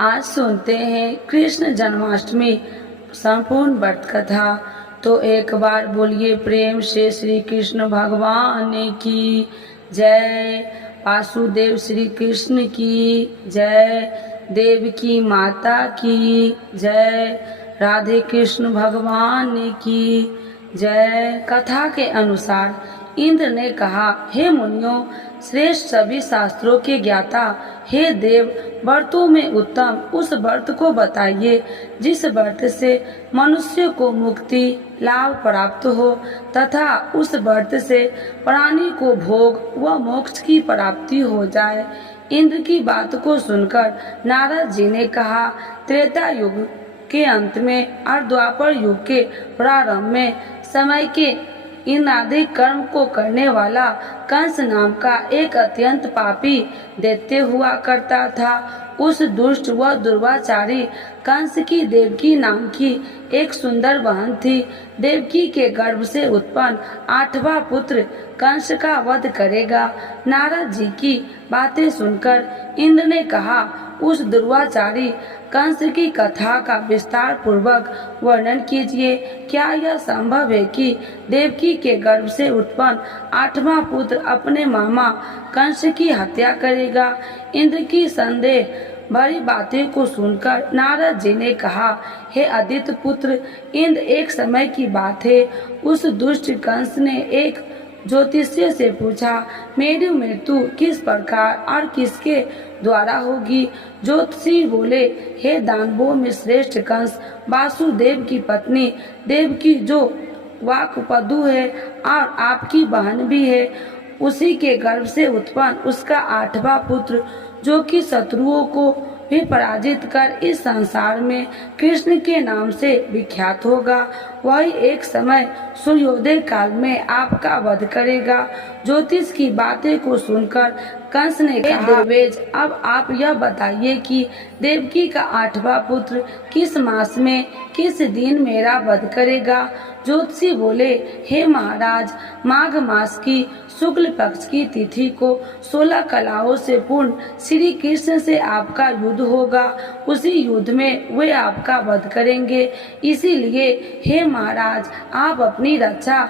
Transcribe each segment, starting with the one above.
आज सुनते हैं कृष्ण जन्माष्टमी संपूर्ण व्रत कथा। तो एक बार बोलिए प्रेम से श्री कृष्ण भगवान की जय। वासुदेव श्री कृष्ण की जय। देवकी माता की जय। राधे कृष्ण भगवान की जय। कथा के अनुसार इंद्र ने कहा, हे मुनियों, श्रेष्ठ सभी शास्त्रों के ज्ञाता, हे देव, व्रतों में उत्तम उस व्रत को बताइए जिस व्रत से मनुष्य को मुक्ति लाभ प्राप्त हो तथा उस व्रत से प्राणी को भोग व मोक्ष की प्राप्ति हो जाए। इंद्र की बात को सुनकर नारद जी ने कहा, त्रेता युग के अंत में और द्वापर युग के प्रारंभ में समय के इन आदि कर्म को करने वाला कंस नाम का एक अत्यंत पापी दैत्य हुआ करता था। उस दुष्ट व दुर्वाचारी कंस की देवकी नाम की एक सुंदर बहन थी। देवकी के गर्भ से उत्पन्न 8वां पुत्र कंस का वध करेगा। नारद जी की बातें सुनकर इंद्र ने कहा, उस दुर्वाचारी कंस की कथा का विस्तार पूर्वक वर्णन कीजिए। क्या यह संभव है कि देवकी के गर्भ से उत्पन्न 8वां पुत्र अपने मामा कंस की हत्या करेगा? इंद्र की संदेह भरी बातें को सुनकर नारद जी ने कहा, हे आदित्य पुत्र इंद्र, एक समय की बात है, उस दुष्ट कंस ने एक ज्योतिषी से पूछा, मेरी मृत्यु किस प्रकार और किसके द्वारा होगी? ज्योतिषी बोले, हे दानवों में श्रेष्ठ कंस वासुदेव की पत्नी देवकी जो वाक्पदु है और आपकी बहन भी है, उसी के गर्भ से उत्पन्न उसका 8वां पुत्र जो कि शत्रुओं को भी पराजित कर इस संसार में कृष्ण के नाम से विख्यात होगा, वही एक समय सूर्योदय काल में आपका वध करेगा। ज्योतिष की बातें को सुनकर कंस ने कहा, देवेश, अब आप यह बताइए कि देवकी का 8वां पुत्र किस मास में किस दिन मेरा वध करेगा? ज्योतिषी बोले, हे महाराज, माघ मास की शुक्ल पक्ष की तिथि को 16 कलाओं से पूर्ण श्री कृष्ण से आपका युद्ध होगा। उसी युद्ध में वे आपका वध करेंगे। इसीलिए हे महाराज, आप अपनी रक्षा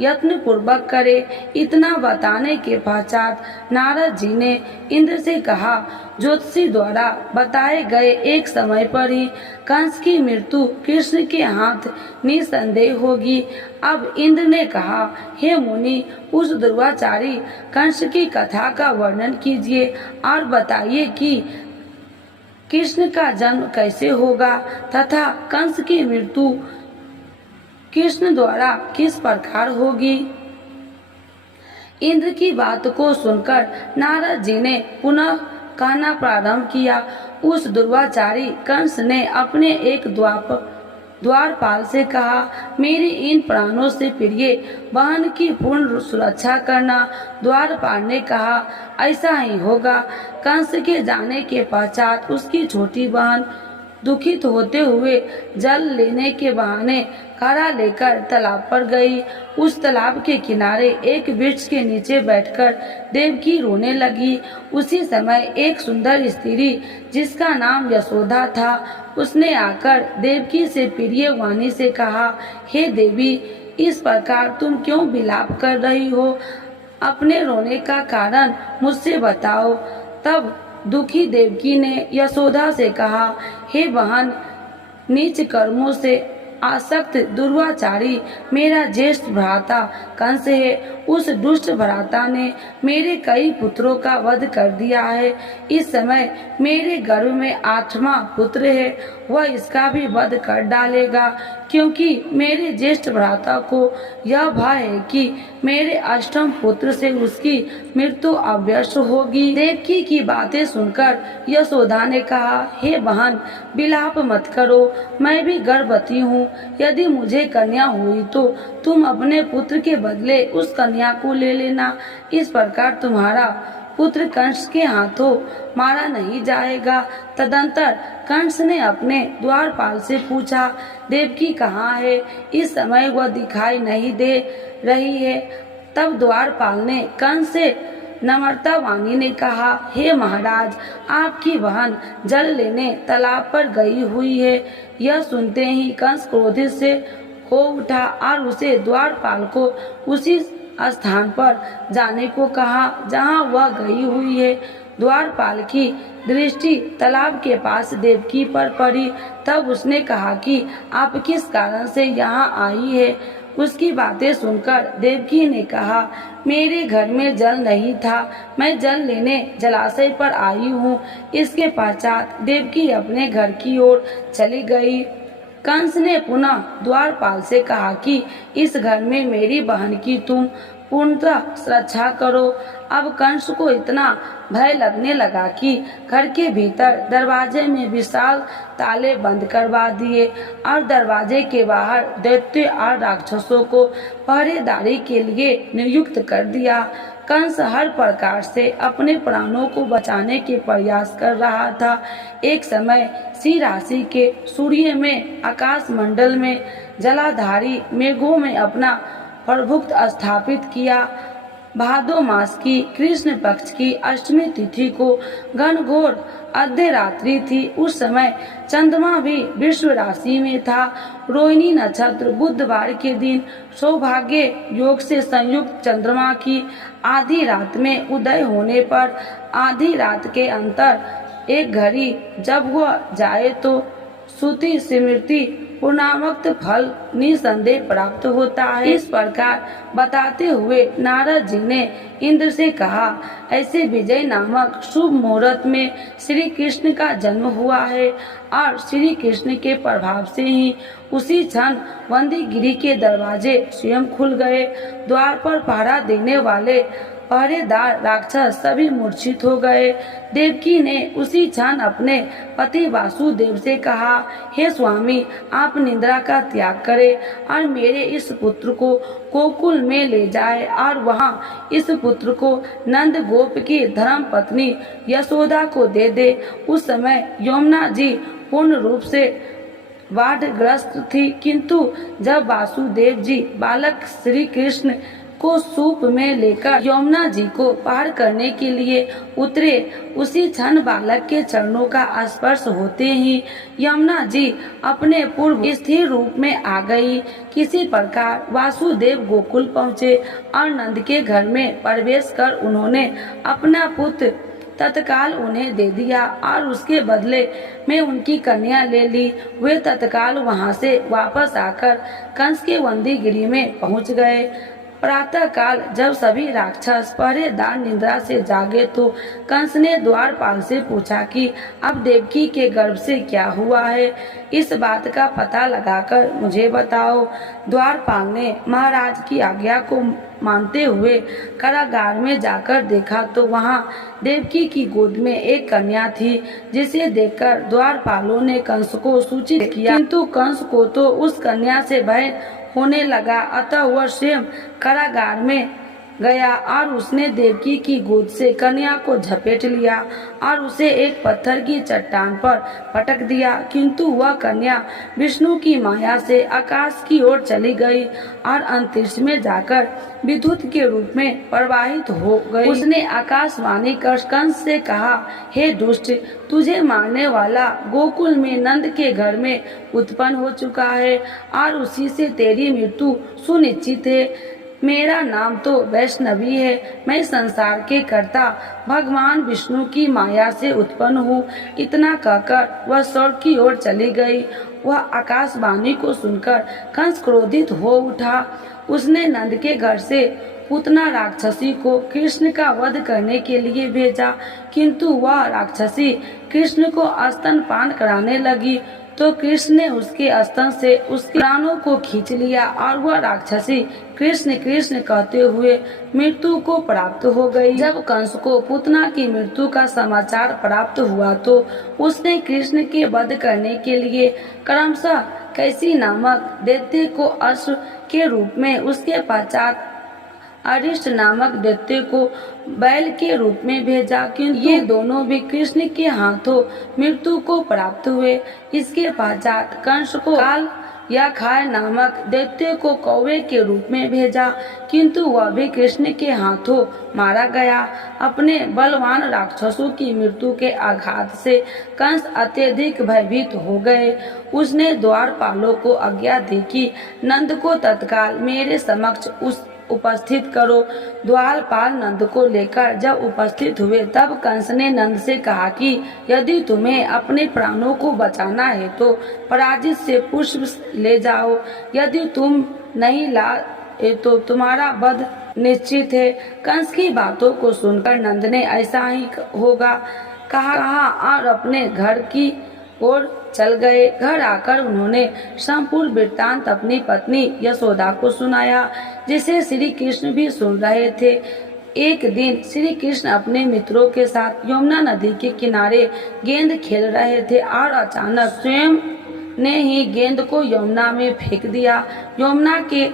यत्न पूर्वक करें। इतना बताने के पश्चात नारद जी ने इंद्र से कहा, ज्योतिषी द्वारा बताए गए एक समय पर ही कंस की मृत्यु कृष्ण के हाथ निसंदेह होगी। अब इंद्र ने कहा, हे मुनि, उस दुर्वाचारी कंस की कथा का वर्णन कीजिए और बताइए कि कृष्ण का जन्म कैसे होगा तथा कंस की मृत्यु कृष्ण द्वारा किस प्रकार होगी। इंद्र की बात को सुनकर नारद जी ने पुनः कहना प्रारंभ किया। उस दुर्वाचारी कंस ने अपने एक द्वारपाल से कहा, मेरी इन प्राणों से प्रिय बहन की पूर्ण सुरक्षा करना। द्वारपाल ने कहा, ऐसा ही होगा। कंस के जाने के पश्चात उसकी छोटी बहन दुखित होते हुए जल लेने के बहाने घड़ा लेकर तालाब पर गई। उस तालाब के किनारे एक वृक्ष के नीचे बैठकर देवकी रोने लगी। उसी समय एक सुंदर स्त्री जिसका नाम यशोदा था, उसने आकर देवकी से प्रिय वाणी से कहा, हे देवी, इस प्रकार तुम क्यों विलाप कर रही हो? अपने रोने का कारण मुझसे बताओ। तब दुखी देवकी ने यशोदा से कहा, हे बहन, नीच कर्मों से आसक्त दुर्वाचारी मेरा ज्येष्ठ भ्राता कंस है। उस दुष्ट भ्राता ने मेरे कई पुत्रों का वध कर दिया है। इस समय मेरे गर्भ में 8वां पुत्र है, वह इसका भी वध कर डालेगा, क्योंकि मेरे ज्येष्ठ भ्राता को यह भय है कि मेरे 8वें पुत्र से उसकी मृत्यु अवश्य होगी। देवकी की बातें सुनकर यशोदा ने कहा, हे बहन, विलाप मत करो, मैं भी गर्भवती हूँ। यदि मुझे कन्या हुई तो तुम अपने पुत्र के बदले उस कन्या को ले लेना। इस प्रकार तुम्हारा पुत्र कंस के हाथों मारा नहीं जाएगा। तदंतर कंस ने अपने द्वारपाल से पूछा, देवकी कहाँ है? इस समय वह दिखाई नहीं दे रही है। तब द्वारपाल ने कंस से नम्रता वाणी ने कहा, हे महाराज, आपकी बहन जल लेने तालाब पर गई हुई है। यह सुनते ही कंस क्रोधित से हो उठा और उसे द्वारपाल को उसी स्थान पर जाने को कहा जहां वह गई हुई है। द्वारपाल की दृष्टि तालाब के पास देवकी पर पड़ी। तब उसने कहा कि आप किस कारण से यहाँ आई है। उसकी बातें सुनकर देवकी ने कहा, मेरे घर में जल नहीं था, मैं जल लेने जलाशय पर आई हूँ। इसके पश्चात देवकी अपने घर की ओर चली गई। कंस ने पुनः द्वारपाल से कहा कि इस घर में मेरी बहन की तुम पूर्णतः सुरक्षा करो। अब कंस को इतना भय लगने लगा कि घर के भीतर दरवाजे में विशाल ताले बंद करवा दिए और दरवाजे के बाहर दैत्य और राक्षसों को पहरेदारी के लिए नियुक्त कर दिया। कंस हर प्रकार से अपने प्राणों को बचाने के प्रयास कर रहा था। एक समय सी राशि के सूर्य में आकाश मंडल में जलाधारी मेघों में अपना प्रभुत्व स्थापित किया। भादो मास की कृष्ण पक्ष की अष्टमी तिथि को घनघोर अर्धरात्रि थी। उस समय चंद्रमा भी विश्व राशि में था। रोहिणी नक्षत्र बुधवार के दिन सौभाग्य योग से संयुक्त चंद्रमा की आधी रात में उदय होने पर आधी रात के अंतर एक घड़ी जब वह जाए तो श्रुति स्मृति पूर्णावक्त फल निसंदेह प्राप्त होता है। इस प्रकार बताते हुए नारद जी ने इंद्र से कहा, ऐसे विजय नामक शुभ मुहूर्त में श्री कृष्ण का जन्म हुआ है और श्री कृष्ण के प्रभाव से ही उसी क्षण वंदीगिरी के दरवाजे स्वयं खुल गए। द्वार पर पहरा देने वाले पहरेदार राक्षस सभी मूर्छित हो गए। देवकी ने उसी क्षण अपने पति वासुदेव से कहा, हे स्वामी, आप निद्रा का त्याग करें और मेरे इस पुत्र को गोकुल में ले जाए और वहाँ इस पुत्र को नंद गोप की धर्म पत्नी यशोदा को दे दे। उस समय यमुना जी पूर्ण रूप से बाढ़ग्रस्त थी, किंतु जब वासुदेव जी बालक श्री कृष्ण को सूप में लेकर यमुना जी को पार करने के लिए उतरे, उसी क्षण बालक के चरणों का स्पर्श होते ही यमुना जी अपने पूर्व स्थिर रूप में आ गई। किसी प्रकार वासुदेव गोकुल पहुँचे और नंद के घर में प्रवेश कर उन्होंने अपना पुत्र तत्काल उन्हें दे दिया और उसके बदले में उनकी कन्या ले ली। वे तत्काल वहां से वापस आकर कंस के वंदीगिरी में पहुंच गए। प्रातः काल जब सभी राक्षस पहरेदार निद्रा से जागे तो कंस ने द्वारपाल से पूछा कि अब देवकी के गर्भ से क्या हुआ है, इस बात का पता लगाकर मुझे बताओ। द्वारपाल ने महाराज की आज्ञा को मानते हुए कारागार में जाकर देखा तो वहां देवकी की गोद में एक कन्या थी, जिसे देखकर द्वारपालों ने कंस को सूचित किया, किंतु कंस को तो उस कन्या से भय होने लगा। अतः वह स्वयं कारागार में गया और उसने देवकी की गोद से कन्या को झपेट लिया और उसे एक पत्थर की चट्टान पर पटक दिया, किंतु वह कन्या विष्णु की माया से आकाश की ओर चली गई और अंतरिक्ष में जाकर विद्युत के रूप में प्रवाहित हो गई। उसने आकाशवाणी कर कंस से कहा, हे दुष्ट, तुझे मारने वाला गोकुल में नंद के घर में उत्पन्न हो चुका है और उसी से तेरी मृत्यु सुनिश्चित है। मेरा नाम तो वैष्णवी है, मैं संसार के कर्ता भगवान विष्णु की माया से उत्पन्न हूँ। इतना कहकर वह स्वर्ग की ओर चली गई। वह आकाशवाणी को सुनकर कंस क्रोधित हो उठा। उसने नंद के घर से पूतना राक्षसी को कृष्ण का वध करने के लिए भेजा, किंतु वह राक्षसी कृष्ण को स्तनपान कराने लगी तो कृष्ण ने उसके स्तन से उसके प्राणों को खींच लिया और वह राक्षसी कृष्ण कृष्ण कहते हुए मृत्यु को प्राप्त हो गई। जब कंस को पूतना की मृत्यु का समाचार प्राप्त हुआ तो उसने कृष्ण के वध करने के लिए क्रमशः कैसी नामक दैत्य को अश्व के रूप में, उसके पश्चात अरिष्ट नामक दैत्य को बैल के रूप में भेजा, किंतु ये दोनों भी कृष्ण के हाथों मृत्यु को प्राप्त हुए। इसके पश्चात कंस को काल यखाय नामक दैत्य को कौवे के रूप में भेजा, किंतु वह भी कृष्ण के हाथों मारा गया। अपने बलवान राक्षसों की मृत्यु के आघात से कंस अत्यधिक भयभीत हो गए। उसने द्वारपालों को आज्ञा दी कि नंद को तत्काल मेरे समक्ष उपस्थित करो। द्वारपाल नंद को लेकर जब उपस्थित हुए तब कंस ने नंद से कहा कि यदि तुम्हें अपने प्राणों को बचाना है तो पराजित से पुष्प ले जाओ, यदि तुम नहीं लाए तो तुम्हारा वध निश्चित है। कंस की बातों को सुनकर नंद ने ऐसा ही होगा कहा और अपने घर की ओर चल गए। घर आकर उन्होंने संपूर्ण वृत्तांत अपनी पत्नी यशोदा को सुनाया, जिसे श्री कृष्ण भी सुन रहे थे। एक दिन श्री कृष्ण अपने मित्रों के साथ यमुना नदी के किनारे गेंद खेल रहे थे और अचानक स्वयं ने ही गेंद को यमुना में फेंक दिया। यमुना के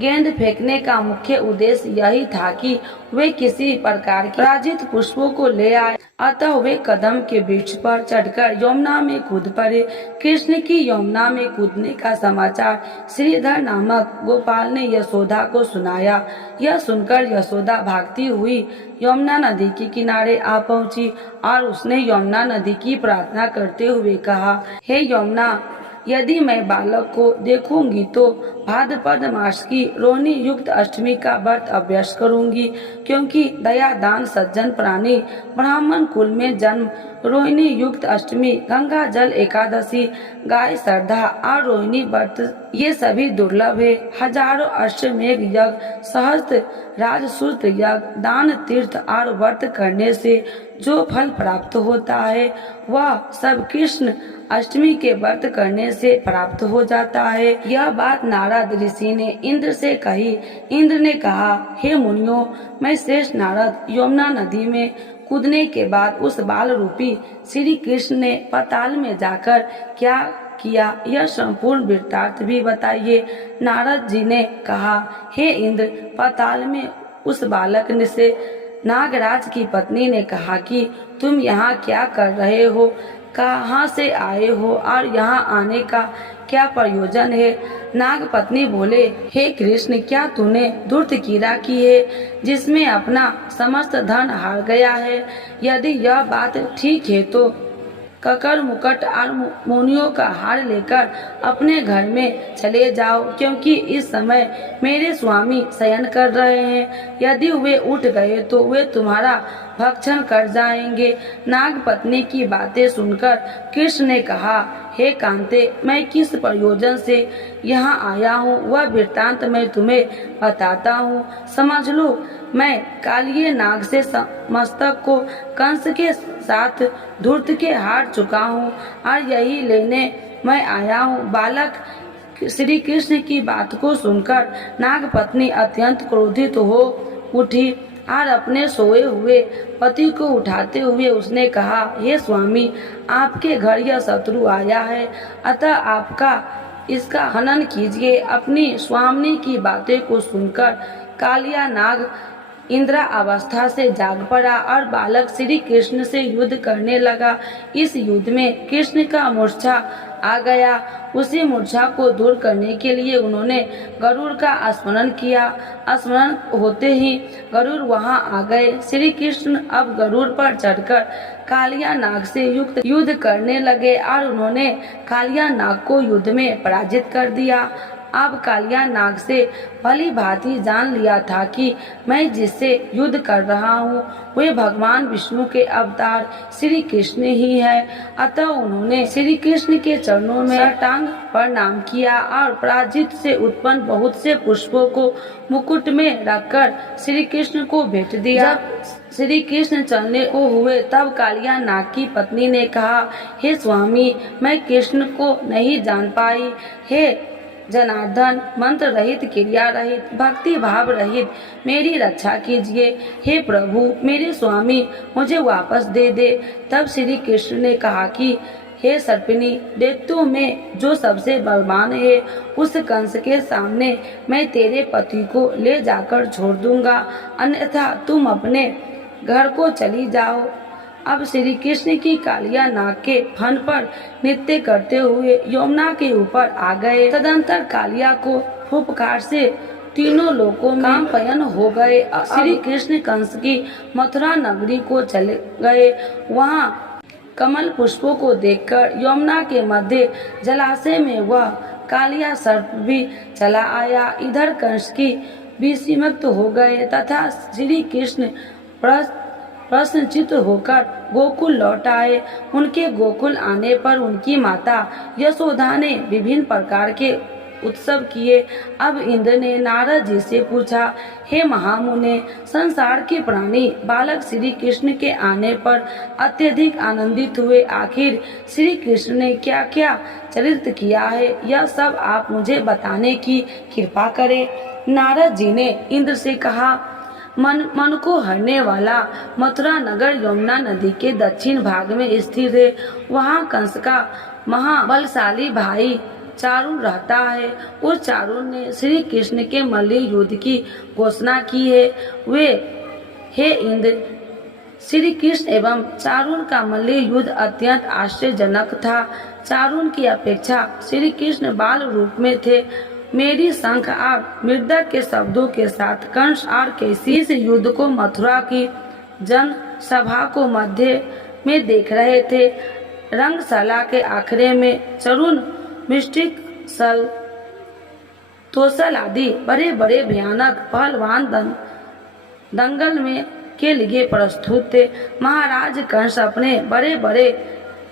गेंद फेंकने का मुख्य उद्देश्य यही था कि वे किसी प्रकार के पराजित पुष्पों को ले आए। अतः वे कदम के वृक्ष पर चढ़कर यमुना में कूद पड़े। कृष्ण की यमुना में कूदने का समाचार श्रीधर नामक गोपाल ने यशोदा को सुनाया। यह सुनकर यशोदा भागती हुई यमुना नदी के किनारे आ पहुंची और उसने यमुना नदी की प्रार्थना करते हुए कहा, हे यमुना, यदि मैं बालक को देखूंगी तो भाद्रपद मास की रोहिणी युक्त अष्टमी का व्रत अभ्यास करूंगी, क्योंकि दया दान सज्जन प्राणी ब्राह्मण कुल में जन्म, रोहिणी युक्त अष्टमी, गंगा जल एकादशी, गाय श्रद्धा और रोहिणी व्रत ये सभी दुर्लभ है। हजारों अश्वमेघ यज्ञ, सहस्त्र राजसूत्र यज्ञ, दान तीर्थ और व्रत करने से जो फल प्राप्त होता है वह सब कृष्ण अष्टमी के व्रत करने से प्राप्त हो जाता है। यह बात नारद ऋषि ने इंद्र से कही। इंद्र ने कहा, हे मुनियों, मैं श्रेष्ठ नारद यमुना नदी में कूदने के बाद उस बाल रूपी श्री कृष्ण ने पाताल में जाकर क्या किया, यह संपूर्ण वृत्तांत भी बताइए। नारद जी ने कहा, हे इंद्र, पाताल में उस बालक से नागराज की पत्नी ने कहा कि तुम यहाँ क्या कर रहे हो, कहाँ से आए हो और यहाँ आने का क्या प्रयोजन है। नाग पत्नी बोले, हे कृष्ण, क्या तूने धूर्त क्रीड़ा की है जिसमें अपना समस्त धन हार गया है? यदि यह बात ठीक है तो ककर मुकट और मुनियों का हार लेकर अपने घर में चले जाओ, क्योंकि इस समय मेरे स्वामी शयन कर रहे हैं। यदि वे उठ गए तो वे तुम्हारा भक्षण कर जाएंगे। नाग पत्नी की बातें सुनकर कृष्ण ने कहा, हे कांते, मैं किस प्रयोजन से यहाँ आया हूँ वह वृत्तांत मैं तुम्हें बताता हूँ, समझ लो। मैं कालिये नाग से मस्तक को कंस के साथ धूर्त के हार चुका हूँ और यही लेने मैं आया हूँ। बालक श्री कृष्ण की बात को सुनकर नाग पत्नी अत्यंत क्रोधित हो उठी और अपने सोए हुए पति को उठाते हुए उसने कहा, हे स्वामी, आपके घर यह शत्रु आया है, अतः आपका इसका हनन कीजिए। अपनी स्वामिनी की बातें को सुनकर कालिया नाग इंद्रा अवस्था से जाग पड़ा और बालक श्री कृष्ण से युद्ध करने लगा। इस युद्ध में कृष्ण का मूर्छा आ गया। उसी मूर्छा को दूर करने के लिए उन्होंने गरुड़ का स्मरण किया। स्मरण होते ही गरुड़ वहां आ गए। श्री कृष्ण अब गरुड़ पर चढ़कर कालिया नाग से युद्ध करने लगे और उन्होंने कालिया नाग को युद्ध में पराजित कर दिया। अब कालिया नाग से भली भांति जान लिया था कि मैं जिससे युद्ध कर रहा हूँ वे भगवान विष्णु के अवतार श्री कृष्ण ही है। अतः उन्होंने श्री कृष्ण के चरणों में साष्टांग प्रणाम किया और पराजित से उत्पन्न बहुत से पुष्पों को मुकुट में रखकर श्री कृष्ण को भेंट दिया। जब श्री कृष्ण चलने को हुए तब कालिया नाग की पत्नी ने कहा, हे स्वामी, मैं कृष्ण को नहीं जान पाई। हे जनार्दन, मंत्र रहित, क्रिया रहित, भक्ति भाव रहित मेरी रक्षा कीजिए। हे प्रभु, मेरे स्वामी मुझे वापस दे दे। तब श्री कृष्ण ने कहा कि हे सर्पिणी, दैत्यों में जो सबसे बलवान है उस कंस के सामने मैं तेरे पति को ले जाकर छोड़ दूंगा, अन्यथा तुम अपने घर को चली जाओ। अब श्री कृष्ण की कालिया नाग के फन पर नृत्य करते हुए यमुना के ऊपर आ गए। तदंतर कालिया को फुफकार से तीनों लोकों में कामपयन हो गए। श्री कृष्ण कंस की मथुरा नगरी को चले गए। वहाँ कमल पुष्पों को देखकर यमुना के मध्य जलाशय में वह कालिया सर्प भी चला आया। इधर कंस की विस्मित हो गए तथा श्री कृष्ण प्रश्नचित्त होकर गोकुल लौट आए। उनके गोकुल आने पर उनकी माता यशोदा ने विभिन्न प्रकार के उत्सव किए। अब इंद्र ने नारद जी से पूछा, हे महामुने, संसार के प्राणी बालक श्री कृष्ण के आने पर अत्यधिक आनंदित हुए। आखिर श्री कृष्ण ने क्या क्या चरित्र किया है, यह सब आप मुझे बताने की कृपा करें। नारद जी ने इंद्र से कहा, मन को हरने वाला मथुरा नगर यमुना नदी के दक्षिण भाग में स्थित है। वहाँ कंस का महाबलशाली भाई चारुन रहता है। उस चारुन ने श्री कृष्ण के मल्ल युद्ध की घोषणा की है। वे, हे इंद्र, श्री कृष्ण एवं चारुन का मल्ल युद्ध अत्यंत आश्चर्यजनक था। चारुन की अपेक्षा श्री कृष्ण बाल रूप में थे। मेरी शंख और मृदक के शब्दों के साथ कंस और कैसी इस युद्ध को मथुरा की जन सभा को मध्य में देख रहे थे। रंगशाला के आखिरे में चरुन, मिष्टिक, सल, तोसल आदि बड़े बड़े भयानक पहलवान दंगल में के लिए प्रस्तुत थे। महाराज कंस अपने बड़े बड़े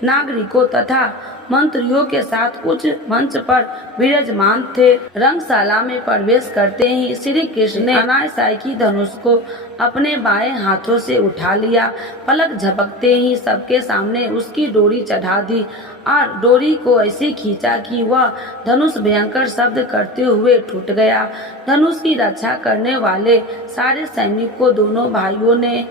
नागरिकों तथा मंत्रियों के साथ उच्च मंच पर विराजमान थे। रंगशाला में प्रवेश करते ही श्री कृष्ण ने अनायास की धनुष को अपने बाएं हाथों से उठा लिया। पलक झपकते ही सबके सामने उसकी डोरी चढ़ा दी और डोरी को ऐसे खींचा कि वह धनुष भयंकर शब्द करते हुए टूट गया। धनुष की रक्षा करने वाले सारे सैनिक को दोनों भाइयों ने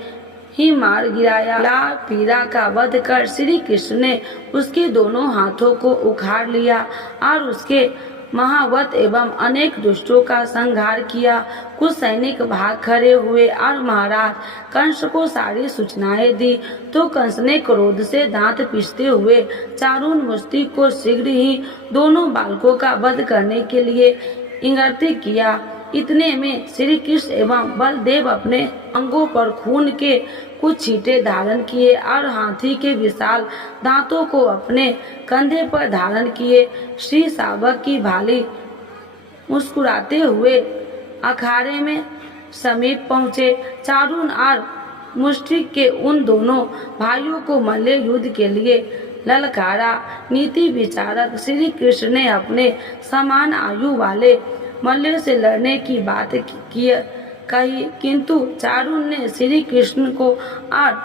ही मार गिराया। लाल पीड़ा का वध कर श्री कृष्ण ने उसके दोनों हाथों को उखाड़ लिया और उसके महावत एवं अनेक दुष्टों का संहार किया। कुछ सैनिक भाग खड़े हुए और महाराज कंस को सारी सूचनाएं दी तो कंस ने क्रोध से दांत पीसते हुए चारुन मुष्टि को शीघ्र ही दोनों बालकों का वध करने के लिए इंगित किया। इतने में श्री कृष्ण एवं बलदेव अपने अंगों पर खून के कुछ छींटे धारण किए और हाथी के विशाल दांतों को अपने कंधे पर धारण किए। श्री शावक की भाली मुस्कुराते हुए अखाड़े में समीप पहुँचे। चारुन और मुष्टिक के उन दोनों भाइयों को मल्ल युद्ध के लिए ललकारा। नीति विचारक श्री कृष्ण ने अपने समान आयु वाले मल्ल से लड़ने की बात कही, किंतु चारुन ने श्री कृष्ण को और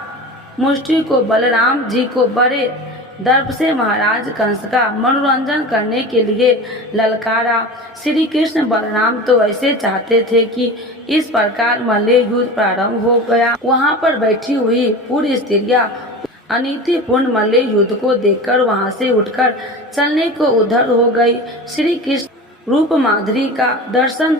मुष्टि को बलराम जी को बड़े दर्प से महाराज कंस का मनोरंजन करने के लिए ललकारा। श्री कृष्ण बलराम तो ऐसे चाहते थे कि इस प्रकार मल्ल युद्ध प्रारंभ हो गया। वहां पर बैठी हुई पूरी स्त्रियां अनीतिपूर्ण मल्ल युद्ध को देखकर वहां से उठकर चलने को उधर हो गई। श्री कृष्ण रूप माधुरी का दर्शन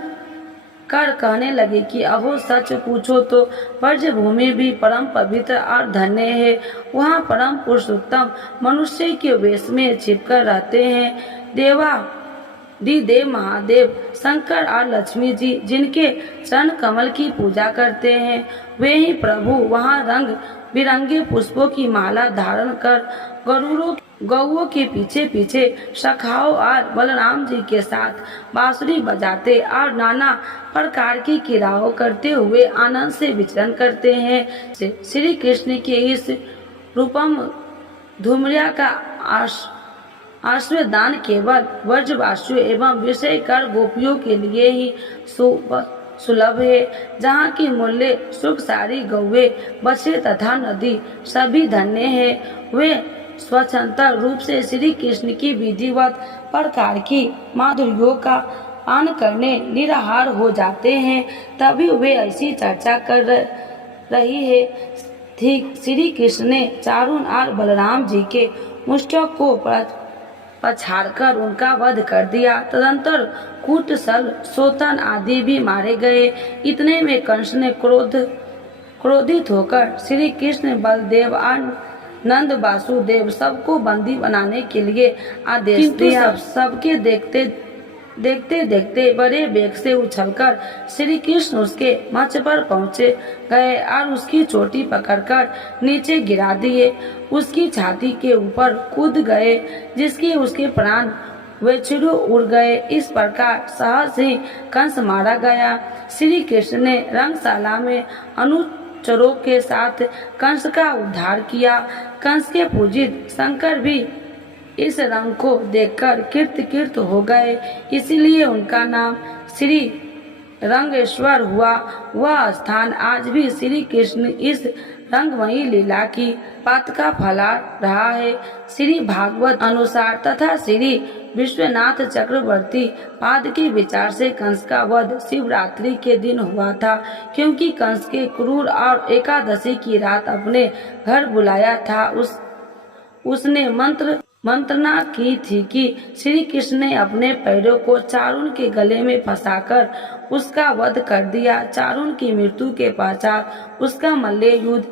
कर कहने लगे कि अहो, सच पूछो तो ब्रजभूमि भी परम पवित्र और धन्य है। वहाँ परम पुरुषोत्तम मनुष्य के वेश में छिपकर रहते हैं। देव महादेव शंकर और लक्ष्मी जी जिनके चरण कमल की पूजा करते हैं, वे ही प्रभु वहाँ रंग बिरंगे पुष्पों की माला धारण कर गौओं के पीछे पीछे सखाओं और बलराम जी के साथ बांसुरी बजाते और नाना प्रकार की क्रियाओं करते हुए आनंद से विचरण करते हैं। श्री कृष्ण के इस रूपम धूम्रिया का आश्रयदान केवल व्रजवासियों एवं विषय कर गोपियों के लिए ही सुलभ है। जहाँ की मूल्य सुख सारी गौवे बछड़े तथा नदी सभी धन्य है। वे स्वतंत्र रूप से श्री कृष्ण की विधिवत प्रकार की माधुर्यों का पान करने निराहार हो जाते हैं। तभी वे ऐसी चर्चा कर रही है थी। श्री कृष्ण ने चारुन और बलराम जी के मुष्टक को पछाड़कर उनका वध कर दिया। तदंतर कूट, सल, सोतन आदि भी मारे गए। इतने में कंस ने क्रोधित होकर श्री कृष्ण बलदेव और नंद वासुदेव सबको बंदी बनाने के लिए आदेश दिया। सबके देखते देखते बड़े वेग से उछलकर श्री कृष्ण उसके मंच पर पहुंचे गए और उसकी चोटी पकड़कर नीचे गिरा दिए। उसकी छाती के ऊपर कूद गए, जिसके उसके प्राण वेछुरु उड़ गए। इस प्रकार सहज ही कंस मारा गया। श्री कृष्ण ने रंगशाला में अनुचरों के साथ कंस का उद्धार किया। कंस के पूजित शंकर भी इस रंग को देखकर कीर्त हो गए, इसीलिए उनका नाम श्री रंगेश्वर हुआ। वह स्थान आज भी श्री कृष्ण इस रंगमयी लीला की पातका फैला रहा है। श्री भागवत अनुसार तथा श्री विश्वनाथ चक्रवर्ती पाद के विचार से कंस का वध शिवरात्रि के दिन हुआ था, क्योंकि कंस के क्रूर और एकादशी की रात अपने घर बुलाया था। उसने मंत्रणा की थी कि श्री कृष्ण ने अपने पैरों को चारुन के गले में फंसाकर उसका वध कर दिया। चारुन की मृत्यु के पश्चात उसका मल्ल युद्ध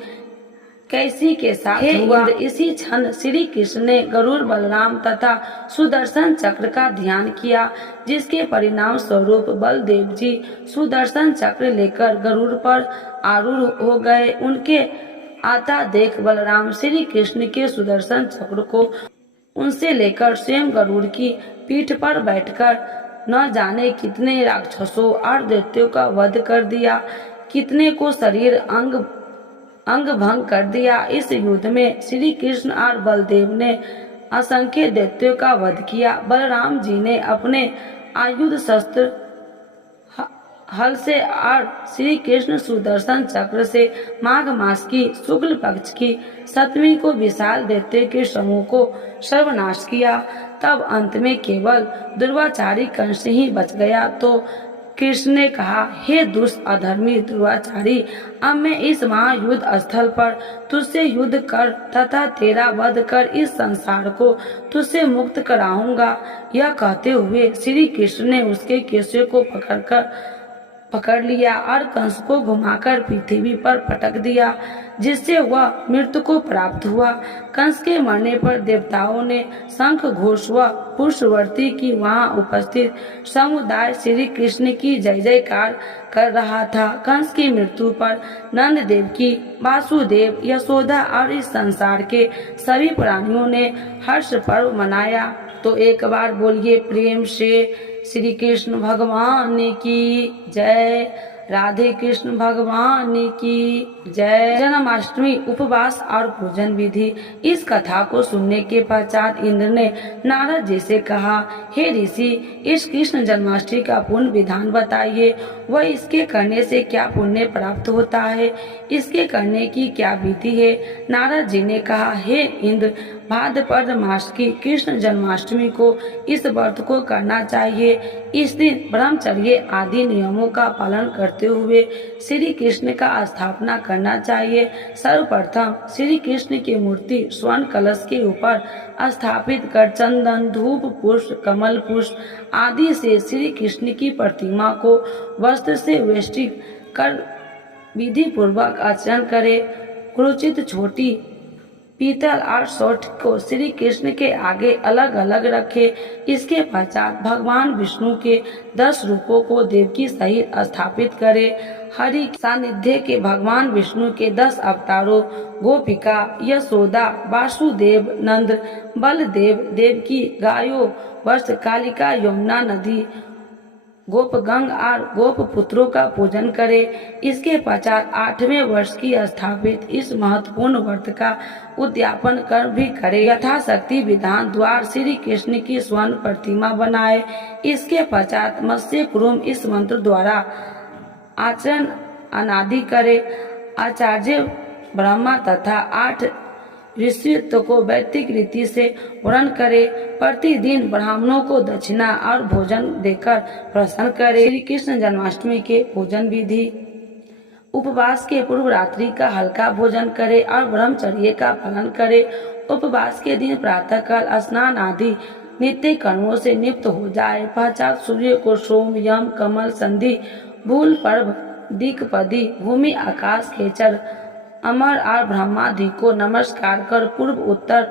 कैसी के साथ हुआ। इसी क्षण श्री कृष्ण ने गरुड़, बलराम तथा सुदर्शन चक्र का ध्यान किया, जिसके परिणाम स्वरूप बलदेव जी सुदर्शन चक्र लेकर गरुड़ पर आरूढ़ हो गए। उनके आता देख बलराम श्री कृष्ण के सुदर्शन चक्र को उनसे लेकर स्वयं गरुड़ की पीठ पर बैठकर न जाने कितने राक्षसों और दैत्यों का वध कर दिया, कितने को शरीर अंग भंग कर दिया। इस युद्ध में श्री कृष्ण और बलदेव ने असंख्य दैत्यों का वध किया। बलराम जी ने अपने आयुध शस्त्र हल से और श्री कृष्ण सुदर्शन चक्र से माघ मास की शुक्ल पक्ष की 7वीं को विशाल दैत्य के समूह को सर्वनाश किया। तब अंत में केवल दुर्वाचारी कंस ही बच गया। तो कृष्ण ने कहा, हे दुष्ट अधर्मी दुर्वाचारी, अब मैं इस महायुद्ध स्थल पर तुझसे युद्ध कर तथा तेरा वध कर इस संसार को तुझसे मुक्त कराऊंगा। यह कहते हुए श्री कृष्ण ने उसके केशों को पकड़ लिया और कंस को घुमाकर पृथ्वी पर पटक दिया, जिससे वह मृत्यु को प्राप्त हुआ। कंस के मरने पर देवताओं ने शंख घोष व पुष्पवर्ती की वहां उपस्थित समुदाय श्री कृष्ण की जय जयकार कर रहा था। कंस की मृत्यु पर नंद देव की, वासुदेव, यशोदा और इस संसार के सभी प्राणियों ने हर्ष पर्व मनाया। तो एक बार बोलिए प्रेम से श्री कृष्ण भगवान की जय। राधे कृष्ण भगवान की जय। जन्माष्टमी उपवास और पूजन विधि। इस कथा को सुनने के पश्चात इंद्र ने नारद जी से कहा, हे ऋषि, इस कृष्ण जन्माष्टमी का पूर्ण विधान बताइए। वह इसके करने से क्या पुण्य प्राप्त होता है, इसके करने की क्या विधि है। नारद जी ने कहा, हे इंद्र, भाद्रपद मास की कृष्ण जन्माष्टमी को इस व्रत को करना चाहिए। इस दिन ब्रह्मचर्य आदि नियमों का पालन करते हुए श्री कृष्ण का स्थापना करना चाहिए। सर्वप्रथम श्री कृष्ण की मूर्ति स्वर्ण कलश के ऊपर स्थापित कर चंदन, धूप, पुष्प, कमल पुष्प आदि से श्री कृष्ण की प्रतिमा को वस्त्र से वेष्टित कर विधि पूर्वक आचरण करे। क्रोचित छोटी पीतल और सौठ को श्री कृष्ण के आगे अलग अलग रखे। इसके पश्चात भगवान विष्णु के 10 रूपों को देवकी सहित स्थापित करे। हरि सानिध्य के भगवान विष्णु के 10 अवतारों गोपिका, यशोदा, वासुदेव, नंद, बलदेव, देवकी, गायों, वत्स, कालिका, यमुना नदी, गोपगंग और गोप पुत्रों का पूजन करे। इसके पश्चात 8वें वर्ष की स्थापित इस महत्वपूर्ण व्रत का उद्यापन कर भी करे। यथाशक्ति विधान द्वार श्री कृष्ण की स्वर्ण प्रतिमा बनाए। इसके पश्चात मत्स्य कुरुम इस मंत्र द्वारा आचरण अनादि करे। आचार्य ब्रह्मा तथा 8 ऋषित्व को वैदिक रीति से वर्णन करे। प्रतिदिन ब्राह्मणों को दक्षिणा और भोजन देकर प्रसन्न करे। श्री कृष्ण जन्माष्टमी के भोजन विधि। उपवास के पूर्व रात्रि का हल्का भोजन करे और ब्रह्मचर्य का पालन करे। उपवास के दिन प्रातःकाल स्नान आदि नित्य कर्मों से निवृत्त हो जाए। पश्चात सूर्य को सोम, यम, कमल, संधि, भूल पर्व, दिक्पदी भूमि आकाश खेचर अमर और ब्रह्मादि को नमस्कार कर पूर्व उत्तर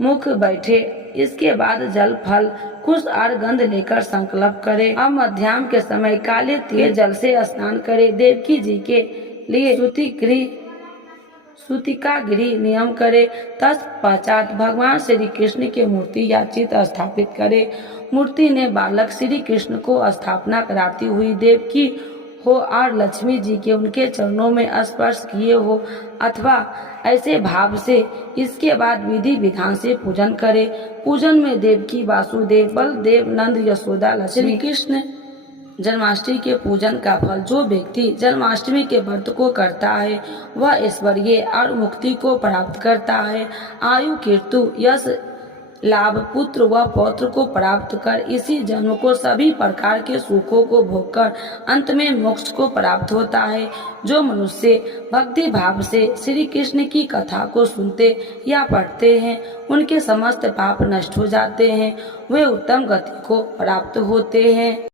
मुख बैठे। इसके बाद जल फल कुश और गंध लेकर संकल्प करे। अब मध्याह्न के समय काले तिल जल से स्नान करे। देवकी जी के लिए सूतिका गृह नियम करे। तत्पश्चात भगवान श्री कृष्ण की मूर्ति या चित्र स्थापित करे। मूर्ति ने बालक श्री कृष्ण को स्थापना कराती हुई देवकी हो और लक्ष्मी जी के उनके चरणों में स्पर्श किए हो अथवा ऐसे भाव से इसके बाद विधि विधान से पूजन करे। पूजन में देवकी वासुदेव बलदेव नंद यशोदा लक्ष्मी कृष्ण जन्माष्टमी के पूजन का फल जो व्यक्ति जन्माष्टमी के व्रत को करता है वह ऐश्वर्य और मुक्ति को प्राप्त करता है। आयु कीर्ति यश लाभ पुत्र व पौत्र को प्राप्त कर इसी जन्म को सभी प्रकार के सुखों को भोगकर अंत में मोक्ष को प्राप्त होता है। जो मनुष्य भक्ति भाव से श्री कृष्ण की कथा को सुनते या पढ़ते हैं उनके समस्त पाप नष्ट हो जाते हैं, वे उत्तम गति को प्राप्त होते हैं।